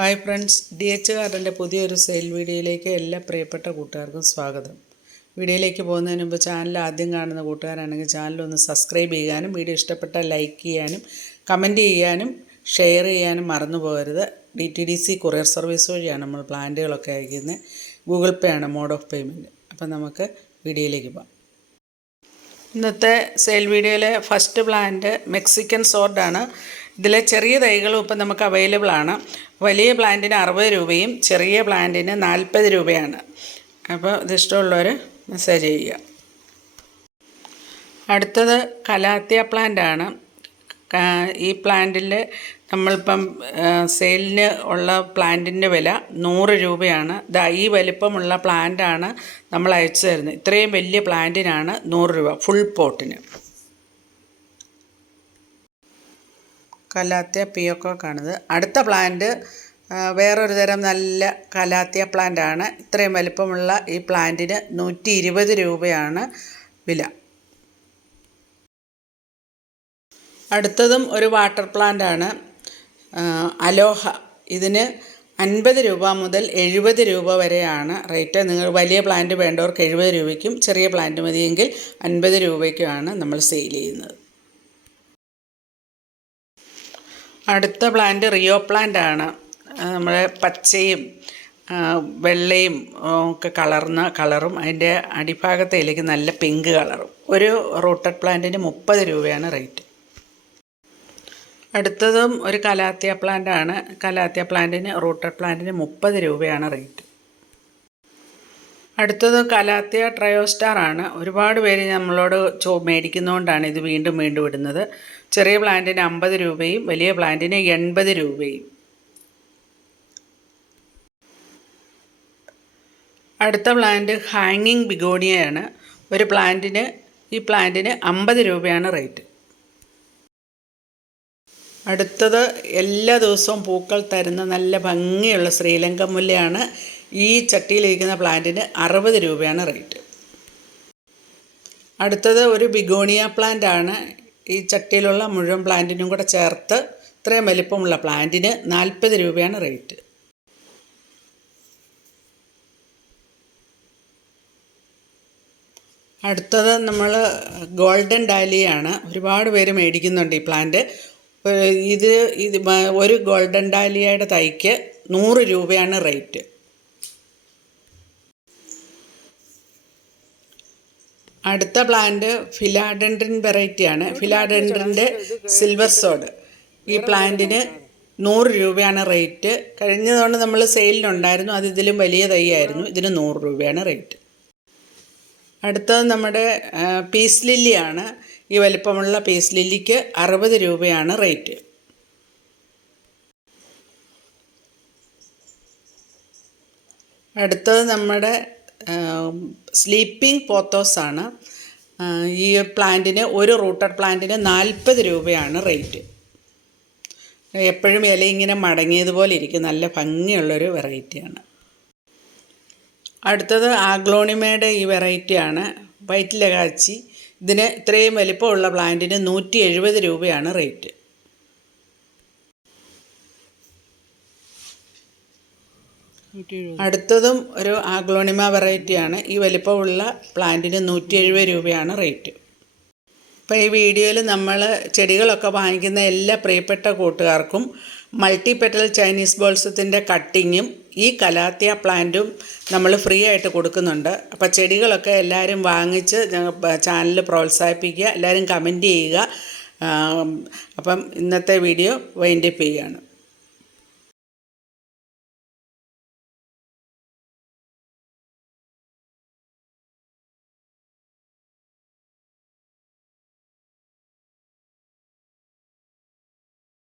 Hi friends D H ഗാർഡന്റെ പുതിയൊരു sale വീഡിയോയിലേക്ക് എല്ലാ പ്രിയപ്പെട്ട കൂട്ടുകാർക്കും സ്വാഗതം. വീഡിയോയിലേക്ക് പോകുന്നതിന് മുമ്പ് ചാനൽ ആദ്യം കാണുന്ന കൂട്ടുകാരാണെങ്കിൽ ചാനൽ ഒന്ന് സബ്സ്ക്രൈബ് ചെയ്യാനും വീഡിയോ ഇഷ്ടപ്പെട്ട ലൈക്ക് ചെയ്യാനും കമന്റ് ചെയ്യാനും ഷെയർ ചെയ്യാനും മറന്നു പോകരുത്. D T D C courier service വഴിയാണ് നമ്മൾ പ്ലാന്റുകളൊക്കെ അയക്കുന്നത്. ഗൂഗിൾ പേ ആണ് മോഡ് ഓഫ് പേയ്മെന്റ്. അപ്പം നമുക്ക് വീഡിയോയിലേക്ക് പോകാം. ഇന്നത്തെ സെയിൽ വീഡിയോയിലെ ഫസ്റ്റ് പ്ലാന്റ് മെക്സിക്കൻ സോർഡാണ്. ഇതിലെ ചെറിയ തൈകളും ഇപ്പം നമുക്ക് അവൈലബിൾ ആണ്. വലിയ പ്ലാന്റിന് അറുപത് രൂപയും ചെറിയ പ്ലാന്റിന് നാൽപ്പത് രൂപയാണ്. അപ്പോൾ ഇതിഷ്ടമുള്ളവർ മെസ്സേജ് ചെയ്യുക. അടുത്തത് കലാത്തിയ പ്ലാന്റ് ആണ്. ഈ പ്ലാന്റിൽ നമ്മളിപ്പം സെയിലിന് ഉള്ള പ്ലാന്റിന്റെ വില നൂറ് രൂപയാണ്. ദാ ഈ വലിപ്പമുള്ള പ്ലാന്റാണ് നമ്മൾ അയച്ചു തരുന്നത്. ഇത്രയും വലിയ പ്ലാന്റിനാണ് നൂറ് രൂപ ഫുൾ പോട്ടിന് കലാത്തിയ പിയോക്കോക്കാണിത് അടുത്ത പ്ലാന്റ് വേറൊരു തരം നല്ല കലാത്തിയ ആണ്. ഇത്രയും വലിപ്പമുള്ള ഈ പ്ലാന്റിന് നൂറ്റി ഇരുപത് രൂപയാണ് വില. അടുത്തതും ഒരു വാട്ടർ പ്ലാന്റ് ആണ്. അലോഹ. ഇതിന് അൻപത് രൂപ മുതൽ എഴുപത് രൂപ വരെയാണ് റേറ്റ് നിങ്ങൾ വലിയ പ്ലാന്റ് വേണ്ടവർക്ക് എഴുപത് രൂപയ്ക്കും ചെറിയ പ്ലാന്റ് മതിയെങ്കിൽ അൻപത് രൂപയ്ക്കുമാണ് നമ്മൾ സെയിൽ ചെയ്യുന്നത്. അടുത്ത പ്ലാന്റ് റിയോ പ്ലാന്റ് ആണ്. നമ്മുടെ പച്ചയും വെള്ളയും ഒക്കെ കളർന്ന കളറും അതിന്റെ അടിഭാഗത്തേലേക്ക് നല്ല പിങ്ക് കളറും ഒരു റൂട്ടഡ് പ്ലാന്റിന് മുപ്പത് രൂപയാണ് റേറ്റ് അടുത്തതും ഒരു കലാത്തിയ പ്ലാന്റ് ആണ്. കലാത്തിയ പ്ലാന്റിന് റൂട്ടഡ് പ്ലാന്റിന് മുപ്പത് രൂപയാണ് റേറ്റ് അടുത്തത് കലാത്തിയ ട്രയോസ്റ്റാർ ആണ്. ഒരുപാട് പേര് നമ്മളോട് ചോ മേടിക്കുന്നതുകൊണ്ടാണ് ഇത് വീണ്ടും വീണ്ടും ഇടുന്നത്. ചെറിയ പ്ലാന്റിന് അമ്പത് രൂപയും വലിയ പ്ലാന്റിന് എൺപത് രൂപയും. അടുത്ത പ്ലാന്റ് ഹാങ്ങിങ് ബിഗോണിയയാണ്. ഒരു പ്ലാന്റിന് ഈ പ്ലാന്റിന് അമ്പത് രൂപയാണ് റേറ്റ്. അടുത്തത് എല്ലാ ദിവസവും പൂക്കൾ തരുന്ന നല്ല ഭംഗിയുള്ള ശ്രീലങ്ക മുല്ലയാണ് ഈ ചട്ടിയിലിരിക്കുന്ന പ്ലാന്റിന് അറുപത് രൂപയാണ് റേറ്റ്. അടുത്തത് ഒരു ബിഗോണിയ പ്ലാന്റ് ആണ് ഈ ചട്ടിയിലുള്ള മുഴുവൻ പ്ലാന്റിനും കൂടെ ചേർത്ത് ഇത്രയും വലിപ്പമുള്ള പ്ലാന്റിന് നാൽപ്പത് രൂപയാണ് റേറ്റ്. അടുത്തത് നമ്മൾ ഗോൾഡൻ ഡാലിയാണ്. ഒരുപാട് പേര് മേടിക്കുന്നുണ്ട് ഈ പ്ലാന്റ്. ഇത് ഇത് ഒരു ഗോൾഡൻ ഡാലിയയുടെ തൈക്ക് നൂറ് രൂപയാണ് റേറ്റ്. അടുത്ത പ്ലാന്റ് ഫിലാഡൻഡ്രിൻ വെറൈറ്റിയാണ്. ഫിലാഡൻഡ്രിന്റെ സിൽവർ സോഡ്. ഈ പ്ലാന്റിന് നൂറ് രൂപയാണ് റേറ്റ്. കഴിഞ്ഞ തവണ നമ്മൾ സെയിലിനുണ്ടായിരുന്നു. അത് ഇതിലും വലിയ തൈയായിരുന്നു. ഇതിന് നൂറ് രൂപയാണ് റേറ്റ്. അടുത്തത് നമ്മുടെ പീസ് ലില്ലിയാണ്. ഈ വലിപ്പമുള്ള പീസ് ലില്ലിക്ക് അറുപത് രൂപയാണ് റേറ്റ്. അടുത്തത് നമ്മുടെ സ്ലീപ്പിംഗ് പോത്തോസ് ആണ്. ഈ പ്ലാന്റിന് ഒരു റൂട്ടഡ് പ്ലാന്റിന് നാൽപ്പത് രൂപയാണ് റേറ്റ്. എപ്പോഴും ഇല ഇങ്ങനെ മടങ്ങിയതുപോലെ ഇരിക്കും. നല്ല ഭംഗിയുള്ളൊരു വെറൈറ്റിയാണ്. അടുത്തത് ആഗ്ലോണിമയുടെ ഈ വെറൈറ്റിയാണ്. വൈറ്റ് കാച്ചി ഇതിന് ഇത്രയും വലിപ്പമുള്ള പ്ലാന്റിന് നൂറ്റി എഴുപത് രൂപയാണ് റേറ്റ്. അടുത്തതും ഒരു ആഗ്ലോണിമ വെറൈറ്റിയാണ്. ഈ വലിപ്പമുള്ള പ്ലാന്റിന് നൂറ്റി എഴുപത് രൂപയാണ് റേറ്റ്. അപ്പോൾ ഈ വീഡിയോയിൽ നമ്മൾ ചെടികളൊക്കെ വാങ്ങിക്കുന്ന എല്ലാ പ്രിയപ്പെട്ട കൂട്ടുകാർക്കും മൾട്ടി പെറ്റൽ ചൈനീസ് ബോൾസത്തിന്റെ കട്ടിങ്ങും ഈ കലാത്തിയ പ്ലാന്റും നമ്മൾ ഫ്രീ ആയിട്ട് കൊടുക്കുന്നുണ്ട്. അപ്പോൾ ചെടികളൊക്കെ എല്ലാവരും വാങ്ങിച്ച് ചാനൽ പ്രോത്സാഹിപ്പിക്കുക എല്ലാവരും കമന്റ് ചെയ്യുക. അപ്പം ഇന്നത്തെ വീഡിയോ വൈൻഡപ്പ് ചെയ്യുകയാണ്.